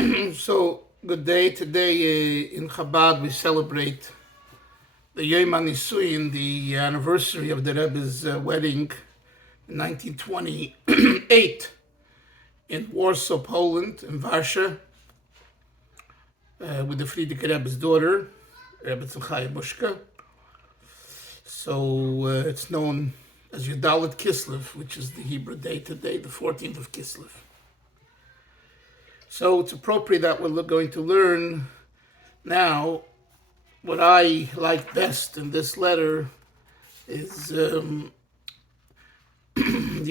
So, good day. Today in Chabad we celebrate the Yom HaNisuyin, the anniversary of the Rebbe's wedding in 1928 in Warsaw, Poland, in Varsha, with the Frierdiker Rebbe's daughter, Rebbe Tzachaya Bushka. So it's known as Yudalit Kislev, which is the Hebrew day today, the 14th of Kislev. So it's appropriate that we're going to learn now. What I like best in this letter is the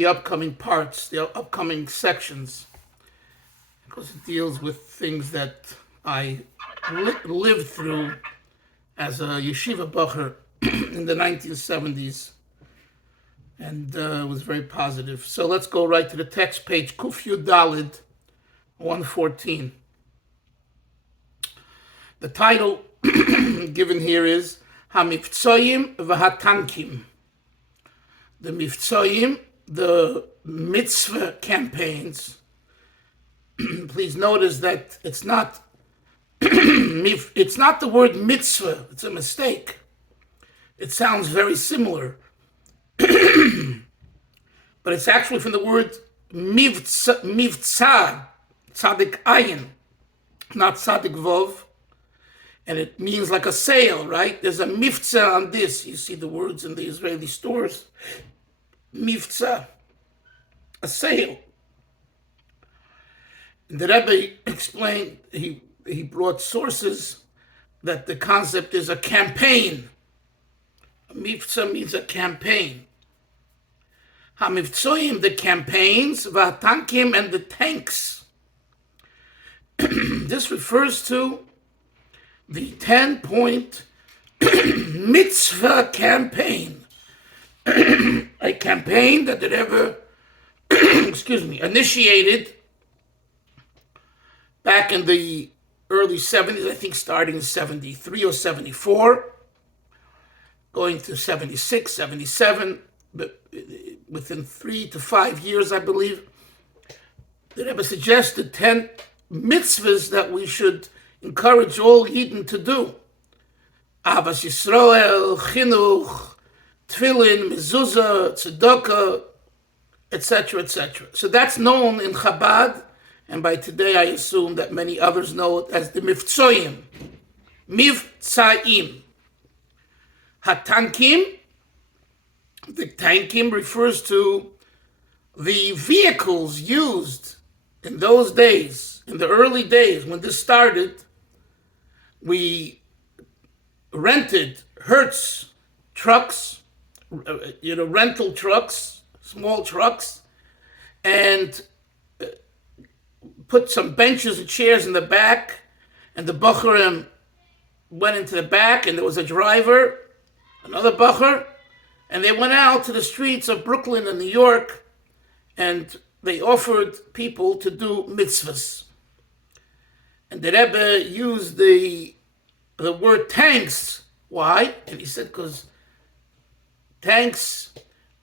upcoming parts, the upcoming sections, because it deals with things that I lived through as a yeshiva bacher in the 1970s, and it was very positive. So let's go right to the text, page Kuf Yud Dalid 114. The title given here is Mivtzoim v'Hatankim. The Mivtzoim, the mitzvah campaigns. Please notice that it's not the word mitzvah. It's a mistake. It sounds very similar, but it's actually from the word mivtza, tzadik ayin, not tzadik vov, and it means like a sale, right? There's a mivtza on this. You see the words in the Israeli stores. Mivtza, a sale. The Rebbe explained, he brought sources that the concept is a campaign. A mivtza means a campaign. HaMivtzoim, the campaigns, v'Hatankim, and the tanks. This refers to the 10-point mitzvah campaign. A campaign that the Rebbe initiated back in the early 70s, I think starting in 73 or 74, going to 76, 77, but within 3 to 5 years, I believe, the Rebbe suggested 10 mitzvahs that we should encourage all Yidden to do. Avas Yisrael, Chinuch, Tefillin, Mezuzah, Tzedakah, etc., etc. So that's known in Chabad, and by today I assume that many others know it as the Mivtzoim. Mivtzaim. Hatankim, the tankim refers to the vehicles used in those days, in the early days when this started. We rented Hertz trucks, rental trucks, small trucks, and put some benches and chairs in the back, and the bachurim went into the back, and there was a driver, another bacher, and they went out to the streets of Brooklyn and New York, and they offered people to do mitzvahs. And the Rebbe used the word tanks. Why? And he said, because tanks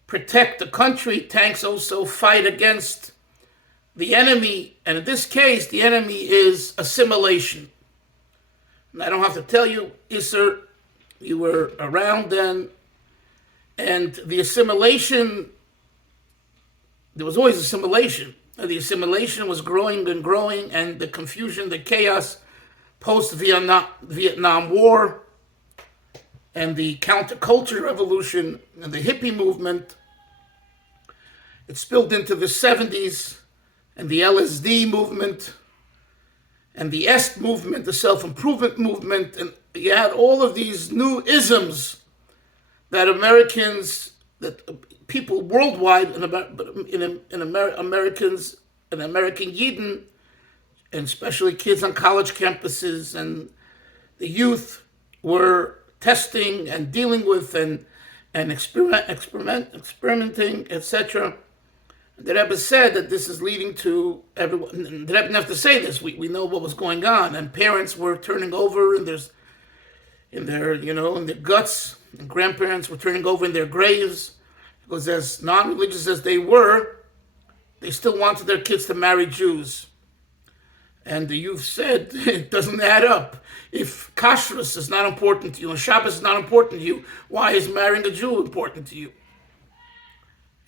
protect the country, tanks also fight against the enemy, and in this case, the enemy is assimilation. And I don't have to tell you, Isser, you were around then, and the assimilation, there was always assimilation. And the assimilation was growing and growing, and the confusion, the chaos, post-Vietnam War, and the counterculture revolution, and the hippie movement, it spilled into the 70s, and the LSD movement, and the EST movement, the self-improvement movement, and you had all of these new isms that Americans, that people worldwide, Americans and American Yidden, and especially kids on college campuses and the youth, were testing and dealing with and experimenting, etc. The Rebbe said that this is leading to everyone. The Rebbe didn't have to say this. We know what was going on, and parents were turning over in their guts, and grandparents were turning over in their graves, because as non-religious as they were, they still wanted their kids to marry Jews. And you've said it doesn't add up. If kashrus is not important to you and Shabbos is not important to you, why is marrying a Jew important to you?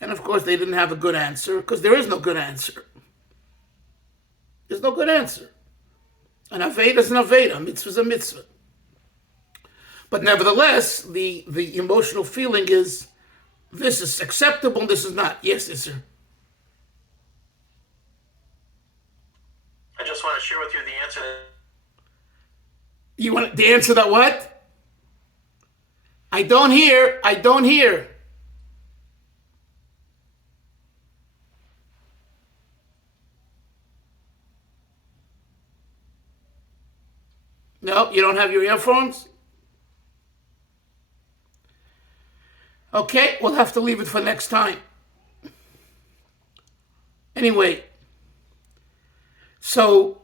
And of course, they didn't have a good answer, because there is no good answer. There's no good answer. An Aveda is an Aveda, a mitzvah is a mitzvah. But nevertheless, the emotional feeling is, this is acceptable, this is not. Yes, yes, sir. I just want to share with you the answer. You want the answer that what? I don't hear. No, you don't have your earphones? Okay, we'll have to leave it for next time. Anyway, so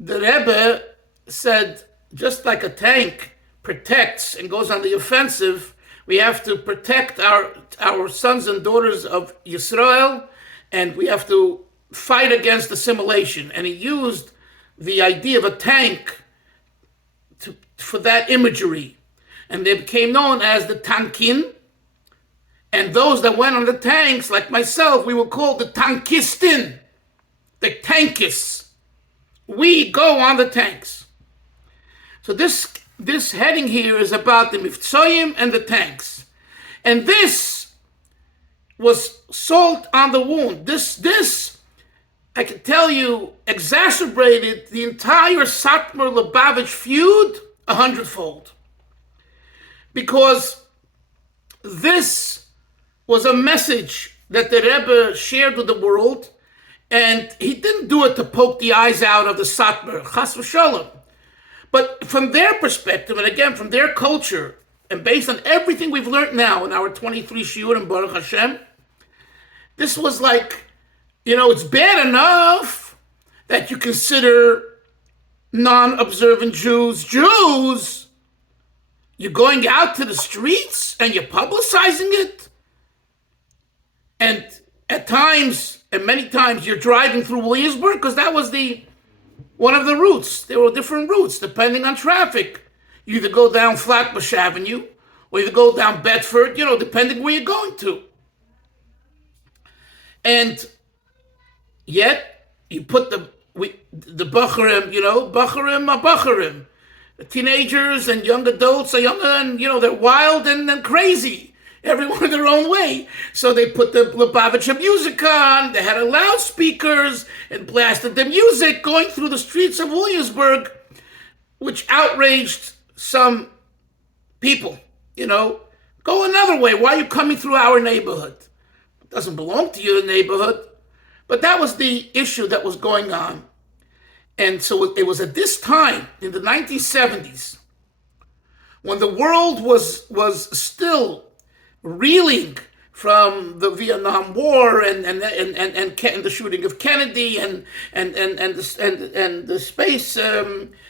the Rebbe said, just like a tank protects and goes on the offensive, we have to protect our sons and daughters of Yisrael, and we have to fight against assimilation. And he used the idea of a tank for that imagery. And they became known as the tankin. And those that went on the tanks, like myself, we were called the tankistin, the tankists. We go on the tanks. So this heading here is about the Mivtzoim and the tanks. And this was salt on the wound. This, I can tell you, exacerbated the entire Satmar-Lubavitch feud 100-fold. Because this was a message that the Rebbe shared with the world, and he didn't do it to poke the eyes out of the Satmar, chas v'shalom. But from their perspective, and again, from their culture, and based on everything we've learned now in our 23 shiurim, Baruch Hashem, this was like, it's bad enough that you consider non-observant Jews. You're going out to the streets and you're publicizing it. And at times, and many times, you're driving through Williamsburg, because that was one of the routes. There were different routes depending on traffic. You either go down Flatbush Avenue, or you go down Bedford, depending where you're going to. And yet, you put the bacharim, bacharim. The teenagers and young adults are younger, and, they're wild and crazy. Everyone in their own way. So they put the Lubavitcher music on, they had loudspeakers, and blasted the music going through the streets of Williamsburg, which outraged some people. Go another way. Why are you coming through our neighborhood? It doesn't belong to your neighborhood. But that was the issue that was going on. And so it was at this time, in the 1970s, when the world was still reeling from the Vietnam War and the shooting of Kennedy and the space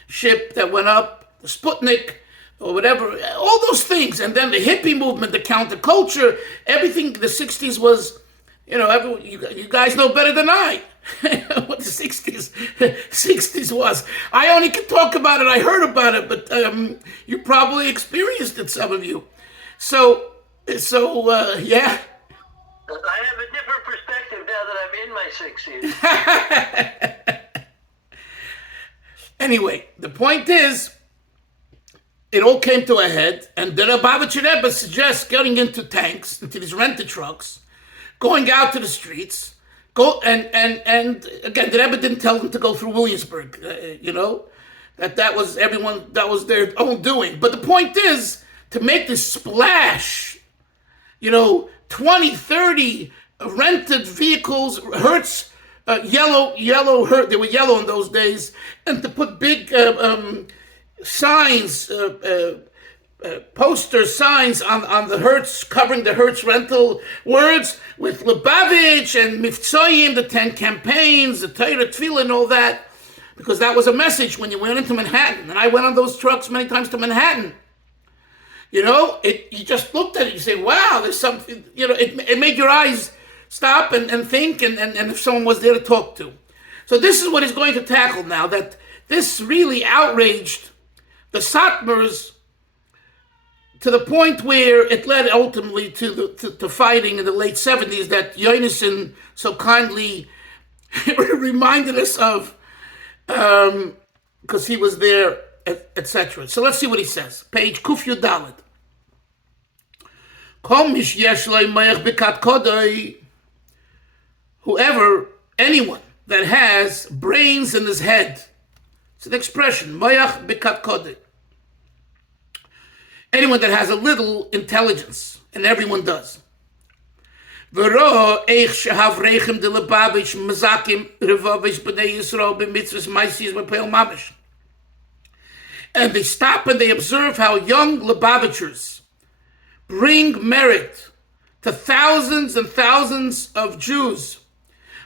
ship that went up, the Sputnik or whatever, all those things, and then the hippie movement, the counterculture, everything. The 60s was, you guys know better than I what the 60s was. I only can talk about it. I heard about it, but you probably experienced it, some of you. So yeah. I have a different perspective now that I'm in my 60s. Anyway, the point is, it all came to a head, and the Lubavitcher Rebbe suggests getting into tanks, into these rented trucks, going out to the streets, and again, the Rebbe didn't tell them to go through Williamsburg, that was everyone, that was their own doing. But the point is, to make this splash, 20, 30 rented vehicles, Hertz, yellow Hertz, they were yellow in those days, and to put big signs, poster signs on the Hertz, covering the Hertz rental, words with Lubavitch and Mivtzoim, the 10 campaigns, the Torah Tefillah and all that, because that was a message when you went into Manhattan. And I went on those trucks many times to Manhattan. You just looked at it, you say, wow, there's something, it made your eyes stop and think, and if someone was there to talk to. So this is what he's going to tackle now, that this really outraged the Satmars to the point where it led ultimately to fighting in the late 70s that Zionism so kindly reminded us of, because he was there, etc. So let's see what he says. Page Kuf Yud Dalet. Whoever, anyone that has brains in his head, it's an expression, moyach bekat kodei. Anyone that has a little intelligence, and everyone does. And they stop and they observe how young Lubavitchers bring merit to thousands and thousands of Jews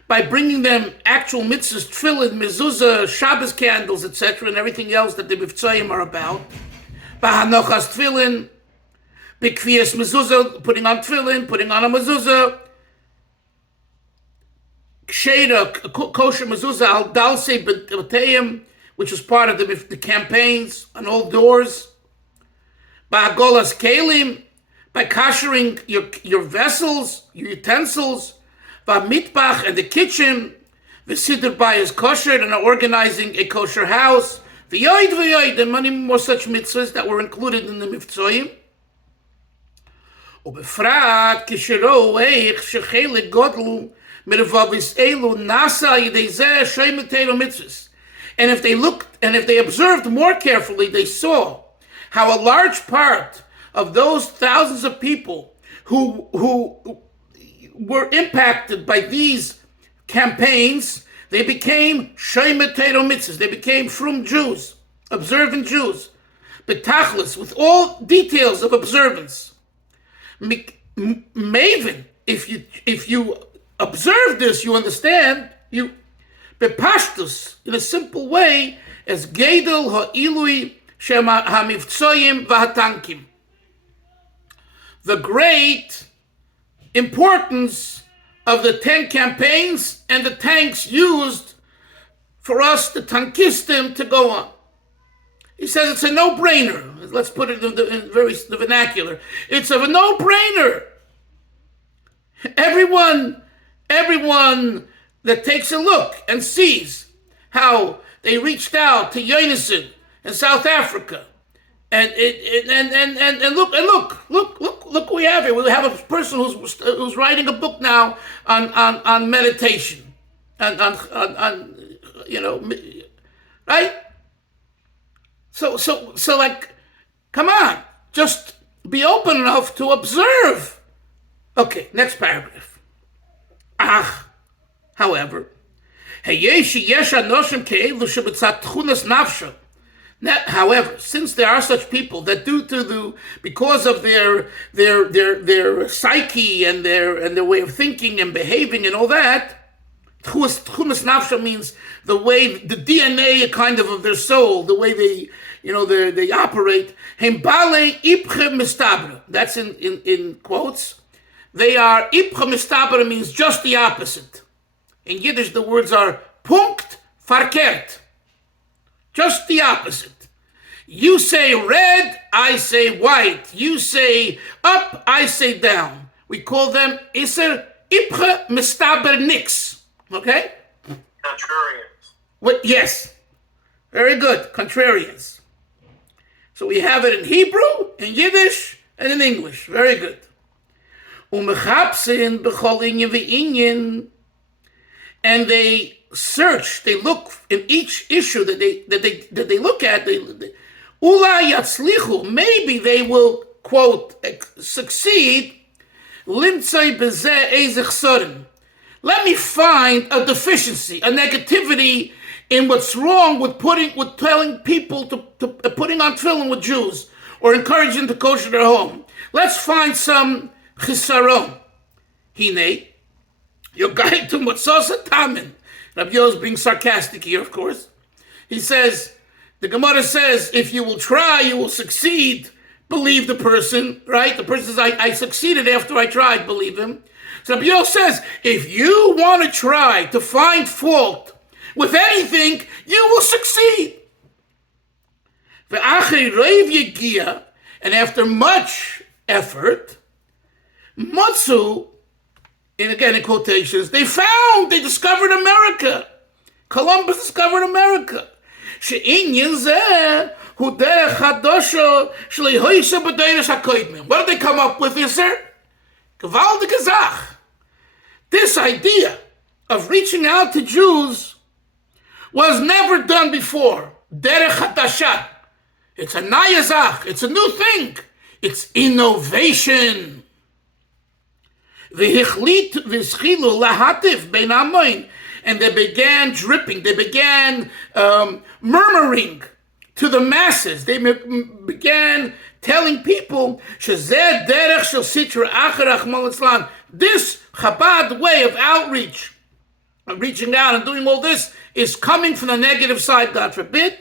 by bringing them actual mitzvahs, tefillin, mezuzah, Shabbos candles, etc., and everything else that the Mivtzoim are about. Bahanochas tefillin, bikvias mezuzah, putting on tefillin, putting on a mezuzah, ksheda, kosher mezuzah, al dalse b'teim, which was part of the campaigns on all doors. Bahagolas kelim, by koshering your vessels, your utensils. Mitbach and the kitchen, the siddur bayis kosher, and organizing a kosher house, v'yoid, and many more such mitzvahs that were included in the Mivtzoim. Ubefrat kishero eich shechelik godlu mirvavis elu nasa yidei sheimetero mitzvahs. And if they looked, and if they observed more carefully, they saw how a large part of those thousands of people who were impacted by these campaigns, they became sheimetero mitzvahs. They became frum Jews, observant Jews, betachlis, with all details of observance. Maven, if you observe this, you understand. You bepashtus, in a simple way, as gedel ha'ilui shema hamivtzoim v'hatankim. The great importance of the 10 campaigns and the tanks used for us, the tankistim, to go on. He says it's a no-brainer. Let's put it in the vernacular. It's a no-brainer. Everyone that takes a look and sees how they reached out to Zionism in South Africa, and look, we have it. We have a person who's writing a book now on meditation, on right? So like, come on, just be open enough to observe. Okay, next paragraph. However, however, since there are such people that because of their psyche and their way of thinking and behaving and all that, tchunas nafsha means the way, the DNA kind of their soul, the way they operate. That's in quotes. They are ipcha mistabra, means just the opposite. In Yiddish, the words are punkt verkehrt. Just the opposite. You say red, I say white. You say up, I say down. We call them iser ipche mistaber nix. Okay? Contrarians. What? Yes. Very good. Contrarians. So we have it in Hebrew, in Yiddish, and in English. Very good. Umechapsin b'chol inyan v'inyan. And they search, they look in each issue that they look at. Ulai yatzlichu, maybe they will, quote, succeed. Limtzai bezeh ezech sorim. Let me find a deficiency, a negativity in what's wrong with telling people to putting on tefillin with Jews or encouraging to kosher their home. Let's find some chisaron. Hine. Your guide to Matzos Tamin. Rabbi Yo's being sarcastic here, of course. He says, the Gemara says, if you will try, you will succeed. Believe the person, right? The person says, I succeeded after I tried, believe him. So Rabbi Yo says, if you want to try to find fault with anything, you will succeed. And after much effort, Matsu, and again in quotations, they discovered America. Columbus discovered America. What did they come up with, is there? Gewaltige Sach. This idea of reaching out to Jews was never done before. Derech Hadashat. It's a naya Sach. It's a new thing. It's innovation. V'schilu lahatif bein hamoin. And they began dripping. They began murmuring to the masses. They began telling people, this Chabad way of outreach, of reaching out and doing all this, is coming from the negative side, God forbid.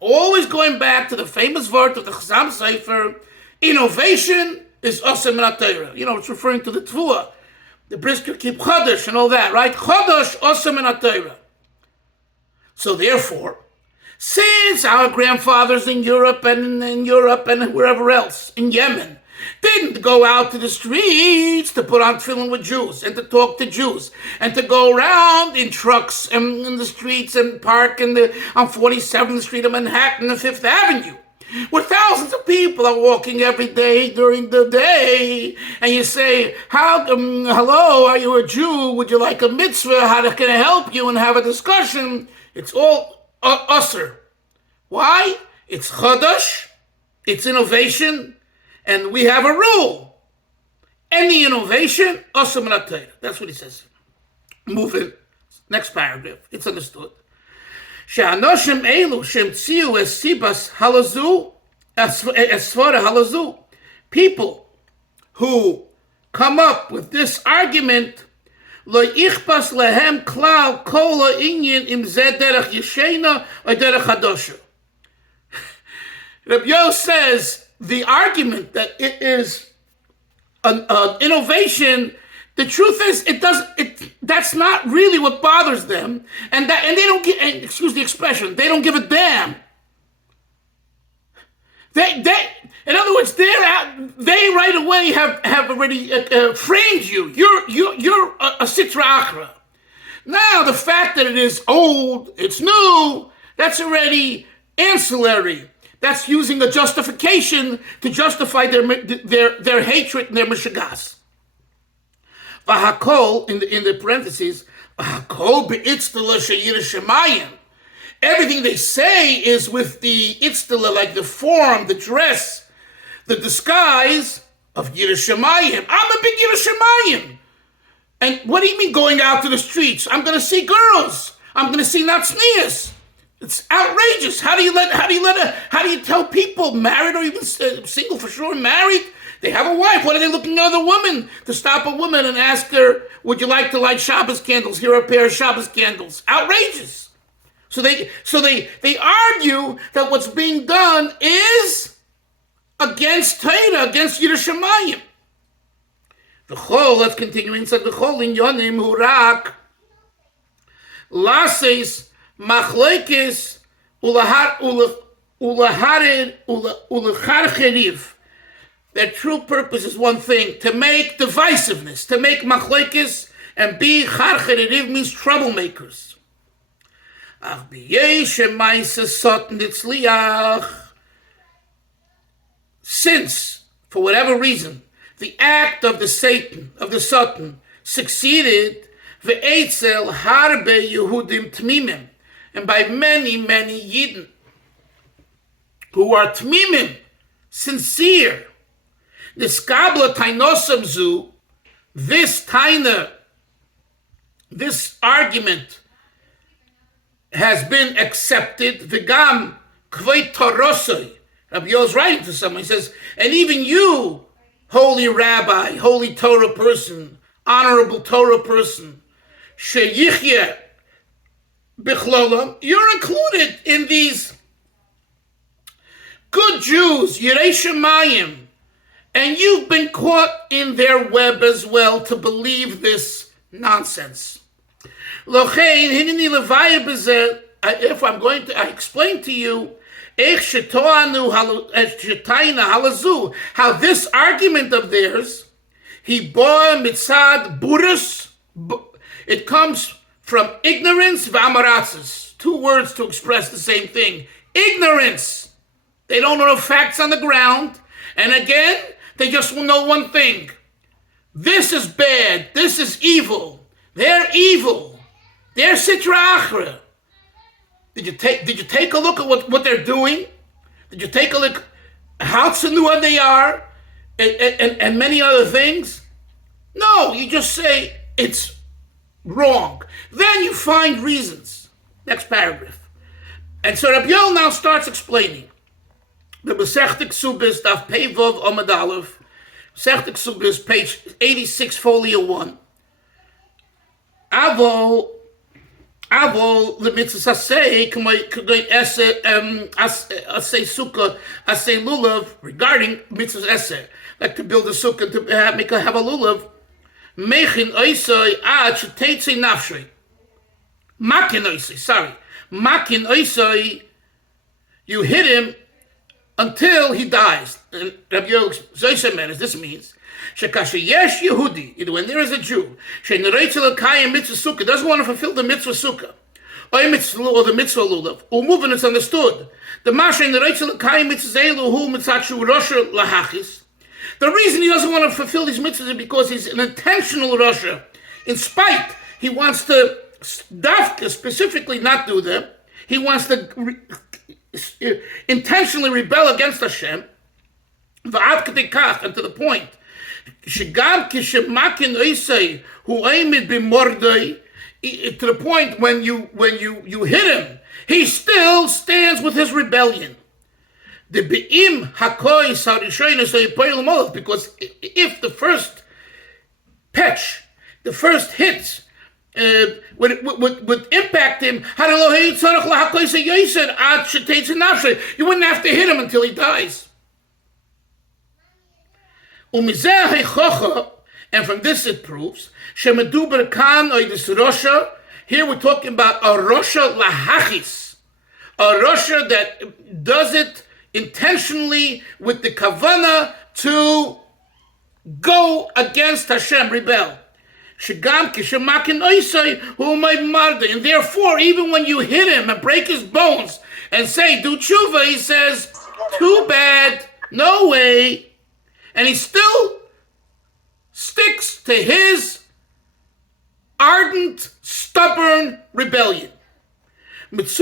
Always going back to the famous word of the Chazam Sefer, innovation is osem min haTorah. You know, it's referring to the Tvuah. The brisker keep Chodesh and all that, right? Chodesh osem min haTorah. So therefore, since our grandfathers in Europe and wherever else, in Yemen, didn't go out to the streets to put on tefillin with Jews and to talk to Jews and to go around in trucks and in the streets and park on 47th Street of Manhattan and 5th Avenue, where thousands of people are walking every day during the day, and you say, hello, are you a Jew? Would you like a mitzvah? How can I help you? And have a discussion. It's all usser. Why? It's chadash, it's innovation, and we have a rule. Any innovation, osem min haTorah. That's what he says. Moving. Next paragraph. It's understood. She'anoshim elu shemtziu es sibas halazu, esvara halazu. People who come up with this argument, lo ichpas lehem klal kol ha'inyan im zeh derech yeshena or derech hadosha. Rabbi Yo says the argument that it is an innovation, the truth is that's not really what bothers them, and they don't get, excuse the expression, they don't give a damn. They in other words, they right away have already framed you. You're a sitra achra. Now the fact that it is old, it's new, that's already ancillary. That's using a justification to justify their hatred and their mishagas. V'hakol, in the parentheses, v'hakol be'itztala she'yireh shemayim. Everything they say is with the itztala, like the form, the dress, the disguise of yireh shemayim. I'm a big yireh shemayim. And what do you mean going out to the streets? I'm going to see girls. I'm going to see natznias. It's outrageous. How do you tell people, married or even single for sure, married, they have a wife. What are they looking at other women to stop a woman and ask her, would you like to light Shabbos candles? Here are a pair of Shabbos candles. Outrageous. So they argue that what's being done is against Torah, against Yireh Shamayim. The Chol, let's continue inside the Chol in Yonim Hurak Lases Machlekes Ulacharcheriv. Their true purpose is one thing: to make divisiveness, to make machlekes, and be charcheriv means troublemakers. Since, for whatever reason, the act of the Satan, of the Satan, succeeded, ve'etzel harbe Yehudim tmimim, and by many, many Yidden who are tmimim, sincere, this kabla tainosam zu, this taina, this argument has been accepted. V'gam kvei torosoi. Rabbi Yo is writing to someone. He says, and even you, holy rabbi, holy Torah person, honorable Torah person, sheyichye bichlolam, you're included in these good Jews, Yirei Shemayim, and you've been caught in their web as well to believe this Nonsense. If I'm going to explain to you how this argument of theirs, it comes from ignorance v'amaratzis. Two words to express the same thing. Ignorance. They don't know the facts on the ground. And again, they just know one thing. This is bad. This is evil. They're evil. They're sitra achra. Did you take a look at what they're doing? Did you take a look at how tzenua they are and many other things? No, you just say it's wrong. Then you find reasons. Next paragraph. And so Rabbi Yoel now starts explaining. The Masechta Ksubis, Daf Pei Vav Amud Aleph, Masechta Ksubis, page 86, folio 1. Avol lemitzvah asay sukkah asay lulav regarding mitzvah asay, like to build a sukkah to have a lulav. Mechin oisay ad shetetzei nafshay. Makin oisay. You hit him until he dies. And Rabbi Yoel, this means shekasha yesh Yehudi, when there is a Jew, shenereitzah l'kayim mitzvah sukkah, doesn't want to fulfill the mitzvah sukkah, or the mitzvah lulav, moving it's understood. The masha nereitzah l'kayim mitzvah zelu hu mitzachu rosha lahachis. The reason he doesn't want to fulfill these mitzvahs is because he's an intentional rosha. In spite, he wants to dafka specifically not do them. He wants to intentionally rebel against Hashem. V'ad kedei kach, and to the point. Shegam kishemakin oisei hu oimid b'mordoi, to the point when you hit him, he still stands with his rebellion. The be'im hakoi sarishoyin soyipoil molach, because if the first patch, the first hits, would impact him, you wouldn't have to hit him until he dies. And from this it proves, here we're talking about a rosha lahachis, a rosha that does it intentionally with the kavana to go against Hashem, rebel. And therefore, even when you hit him and break his bones and say, do tshuva, he says, too bad, no way. And he still sticks to his ardent, stubborn rebellion. Guess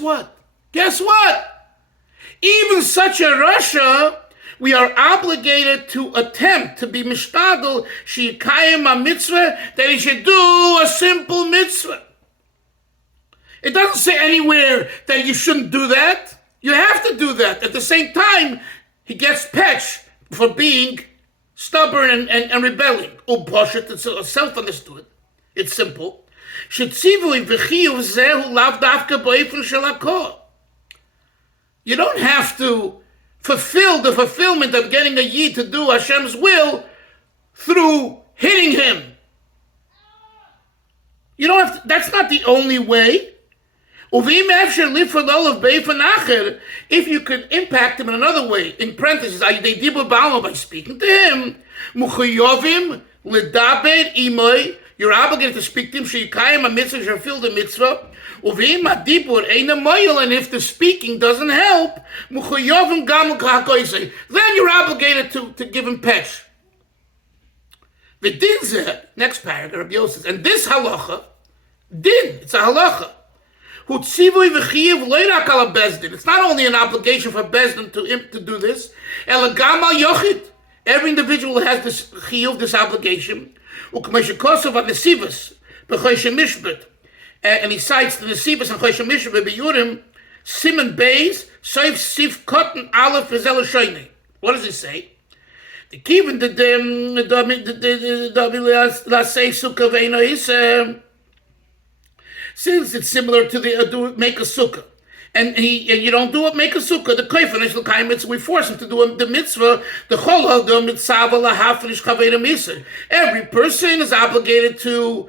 what? Guess what? Even such a rasha, we are obligated to attempt to be mishtadel sheyikayim a mitzvah, that he should do a simple mitzvah. It doesn't say anywhere that you shouldn't do that. You have to do that. At the same time, he gets petch for being stubborn and rebelling. Upashit, it's self-understood. It's simple. You don't have to fulfill the fulfillment of getting a yid to do Hashem's will through hitting him. You don't have to, that's not the only way. If you could impact him in another way, in parentheses, by speaking to him, you're obligated to speak to him, fulfill the mitzvah. And if the speaking doesn't help, then you're obligated to give him pesh. Next paragraph, Rabbi Yosef, and this halacha, it's a halacha. It's not only an obligation for Bezdin to do this. Every individual has this chiyuv, this obligation. And he cites the Nesivas and Choshe Mishra B'Yurim, Simon Beis, Soif Sif Cotton Aleph Vizel Shoyne. What does he say? The Kivin the Lasei Sukkah Veino is since it's similar to the make a sukkah. and you don't do it, make a sukkah, the koifanish l'kayim mitzvah, we force him to do the mitzvah, the chol the mitzvah lahafrish kaveda miser. Every person is obligated to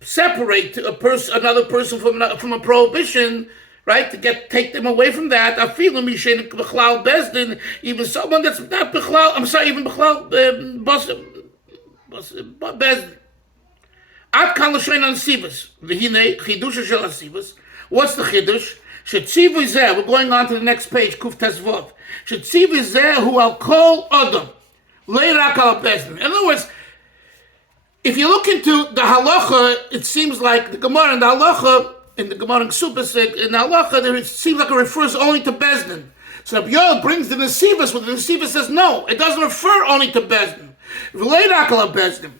separate another person from a prohibition, right? To take them away from that. Even someone that's not bichlal, I'm sorry, even bichlal bezdin. Ad kan l'shein on sivas. V'hinei chidush shel sivas. What's the chidush? Shetzivu zeh. We're going on to the next page. Kuf tezvov. Shetzivu zeh hu al kol adam leirak al bezdin. In other words, if you look into the halacha, it seems like the Gemara and the halacha, in the Gemara and Ksubas, in the halacha, it seems like it refers only to Bezdin. So Rabbi Yoel brings the Nesivas, but the Nesivas says no, it doesn't refer only to Bezdin. V'leirak al Bezdin.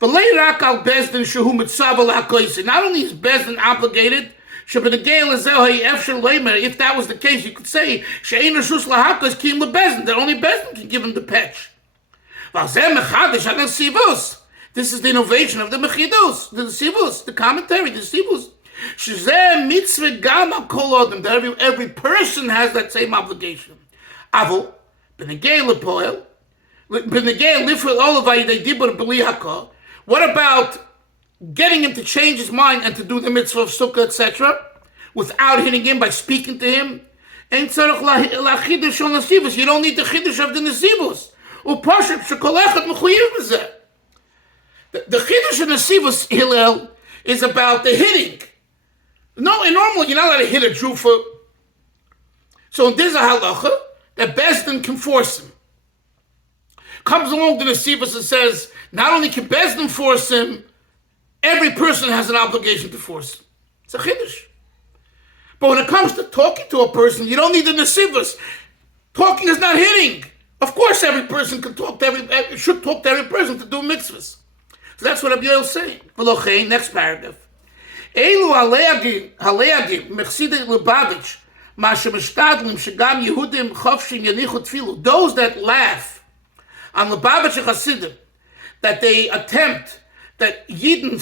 V'leirak al Bezdin shehu mitzav al hakoyse. Not only is Bezdin obligated, if that was the case, you could say she'ein reshus lahakos kim leBezdin, that only Bezdin can give him the patch. V'azeh mechadish haNesivos. This is the innovation of the Mechidus, the Sivus, the commentary, the Sivus. Shezeh mitzvah gam al kol adam. That every person has that same obligation. Avol b'negei lepoel, b'negei lifrel olavay they dibur b'li hakol. What about getting him to change his mind and to do the mitzvah of sukkah, etc., without hitting him by speaking to him? Ein tzarich lachidush on the Sivus. You don't need the chidush of the Nesivus. Upashik shekol echad mechuyev b'zeh. The Chiddush in the Sivus Hillel is about the hitting. No, and normally you're not allowed to hit a Jew for. So there's a halacha that Bezdin can force him. Comes along to the Sivus and says, not only can Bezdin force him, every person has an obligation to force him. It's a Chiddush. But when it comes to talking to a person, you don't need the Nesivus. Talking is not hitting. Of course, every person should talk to every person to do mitzvahs. So that's what Rabbi Yoel is saying. Next paragraph. Elu haleagim mechsidei Lubavitch mashe mishtadlim shegam Yehudim chofshim yanichu tfilu. Those that laugh on Lubavitch Chasidim, that they attempt that Yidden,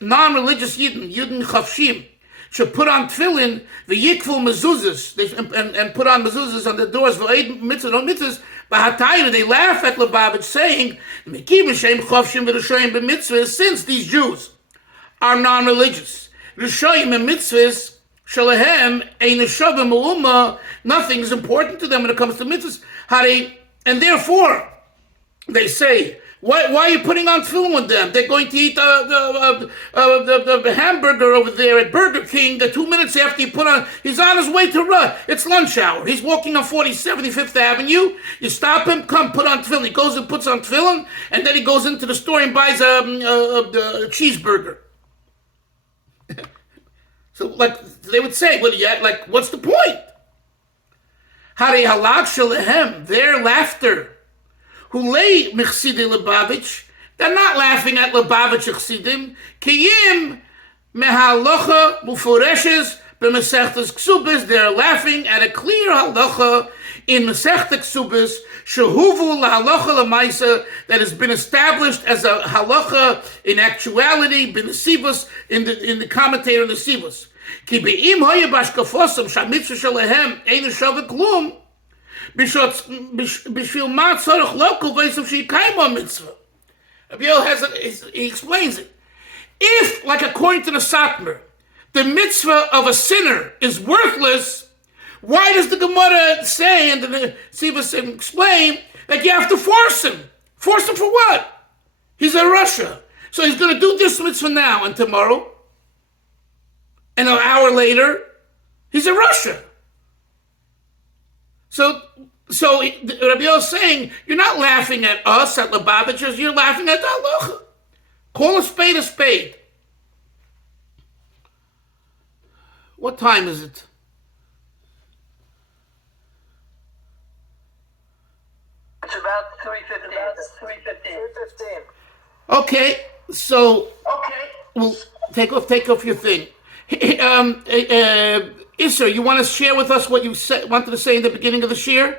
non-religious Yidden chofshim, should put on tefillin v'yikvu mezuzas, and put on mezuzas on the doors v'eid mitzvah no mitzvahs. B'hatayna, they laugh at Lubavitch, saying, since these Jews are non-religious, Rishayim and mitzvahs, shalahem, ein neshavim u'umma, nothing is important to them when it comes to mitzvahs. And therefore, they say, why are you putting on tefillin with them? They're going to eat the hamburger over there at Burger King. 2 minutes after he's on his way to it's lunch hour. He's walking on 75th Avenue. You stop him, come put on tefillin. He goes and puts on tefillin, and then he goes into the store and buys a cheeseburger. So, like they would say, what's the point? Harei halak shalehem, their laughter. Who lay Mechsidei Lubavitch, they're not laughing at Lubavitch Chsidim. Kiyim mehalocha mufureshes b'mesechtes ksubas. They're laughing at a clear halacha in Mesechtes Ksubas, shehuvu lahalacha lemaisa, that has been established as a halacha in actuality, b'nesivos, in the commentator of the Nesivos. Ki be'im hoye b'ashkafosam shamitzvah shalehem ein shaveh klum. Bishvil ma tzarich local v'esav sheikayim mitzvah. Rabbi Yoel he explains it. If, like according to the Satmar, the mitzvah of a sinner is worthless, why does the Gemara say and the Sivas explain that you have to force him? Force him for what? He's in Russia, so he's going to do this mitzvah now and tomorrow, and an hour later, he's in Russia. So Rabbi Yoel is saying, you're not laughing at us, at Lubavitchers, you're laughing at the halacha. Call a spade a spade. What time is it? It's about 3:15. It's 3:15. Okay, so we'll take off your thing. Isser, you want to share with us what you wanted to say in the beginning of the shir?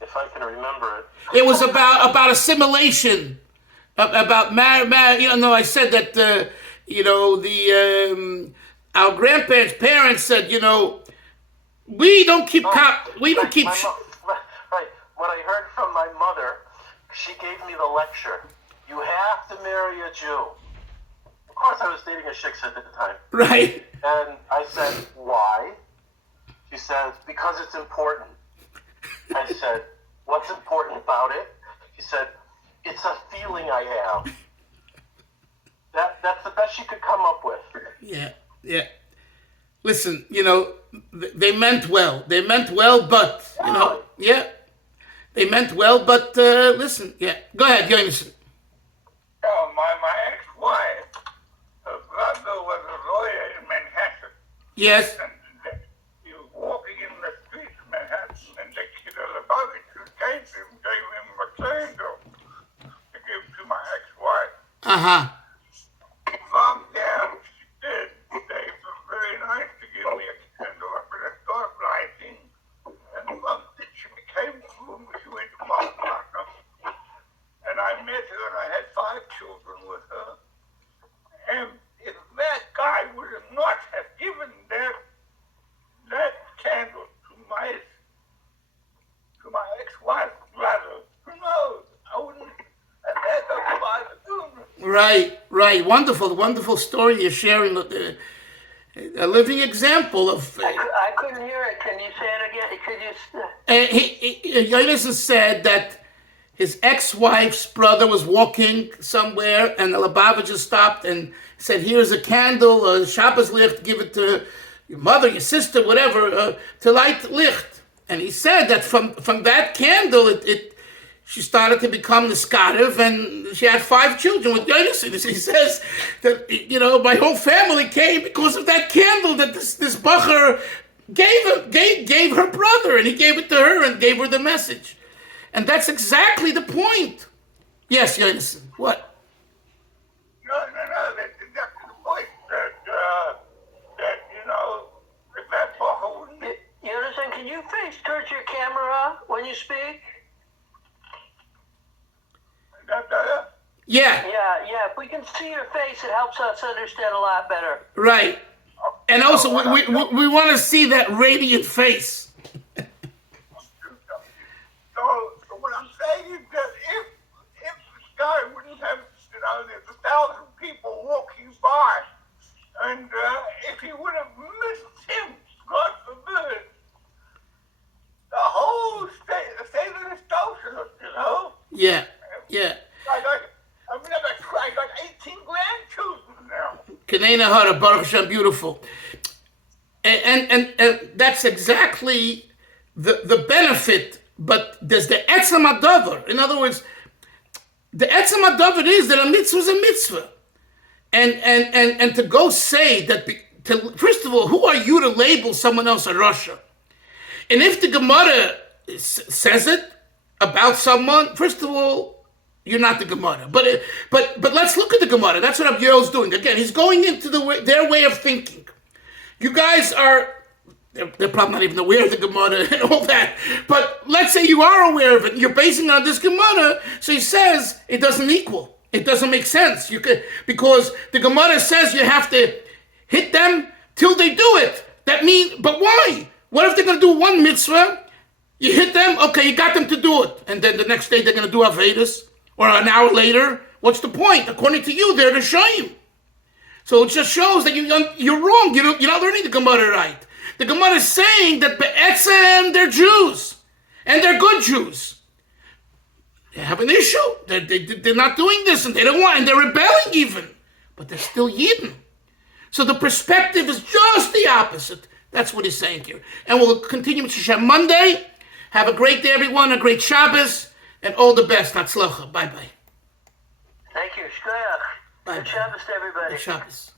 If I can remember it. It was about assimilation, about I said that our grandparents' parents said, we don't keep we don't keep. Right. What I heard from my mother, she gave me the lecture. You have to marry a Jew. Of course, I was dating a shiksa at the time. Right. And I said, why? She says, because it's important. I said, what's important about it? She said, it's a feeling I have. That's the best she could come up with. Yeah. Listen, they meant well. They meant well, but, they meant well, but, listen, Go ahead, Zionism. My ex-wife, her brother was a lawyer in Manhattan. Yes. And he was walking in the streets of Manhattan, and the kid of the body who gave him a candle to give to my ex-wife. Uh-huh. From there, she did. They were very nice to give me a candle up in a dark lighting. And from that, she became cool. She went to my partner. And I met her, and I had 5 children with her. And if that guy would have not have given that candle to my ex-wife's brother, who knows? I wouldn't have had the father doing it. Right. Wonderful story you're sharing. A living example of. I couldn't hear it. Can you say it again? Could you? Zionism said that his ex-wife's brother was walking somewhere, and the Lubavitcher stopped and said, "Here's a candle, a Shabbos licht. Give it to your mother, your sister, whatever, to light licht." And he said that from that candle, she started to become niskarev, and she had 5 children with Zionism. He says that my whole family came because of that candle that this bacher gave her brother, and he gave it to her and gave her the message. And that's exactly the point. Yes, Zionism. What? No, that's exactly the point. That if that bacher wouldn't... Yonason, can you face towards your camera when you speak? Yeah. Yeah. If we can see your face, it helps us understand a lot better. Right. And also, we want to see that radiant face. So what I'm saying is that if this guy wouldn't have, there's 1,000 people walking by, and if he would have missed him, God forbid, the whole state of the socialist, Yeah. I got 18 grandchildren now. Kanena Hara, Baruch Hashem, beautiful. And that's exactly the benefit, but there's the etzem hadavar. In other words, the etzem hadavar is that a mitzvah is a mitzvah. And to go say that, first of all, who are you to label someone else a Russia? And if the Gemara says it about someone, first of all, you're not the Gemara. But let's look at the Gemara. That's what Abdiel's doing. Again, he's going into their way of thinking. You guys they're probably not even aware of the Gemara and all that. But let's say you are aware of it. You're basing it on this Gemara. So he says it doesn't equal. It doesn't make sense. Because the Gemara says you have to hit them till they do it. But why? What if they're going to do one mitzvah? You hit them, okay, you got them to do it. And then the next day they're going to do Avedis. Or an hour later, what's the point? According to you, they're the Shayim. So it just shows that you're wrong. You're not learning the Gemara right. The Gemara is saying that Be'etzem, they're Jews. And they're good Jews. They have an issue. They're not doing this, and they don't want, and they're rebelling even. But they're still Yidden. So the perspective is just the opposite. That's what he's saying here. And we'll continue with Shem Monday. Have a great day, everyone. A great Shabbos. And all the best. Hatzlacha. Bye-bye. Thank you. Shkoyach. Good Shabbos to everybody. Good Shabbos.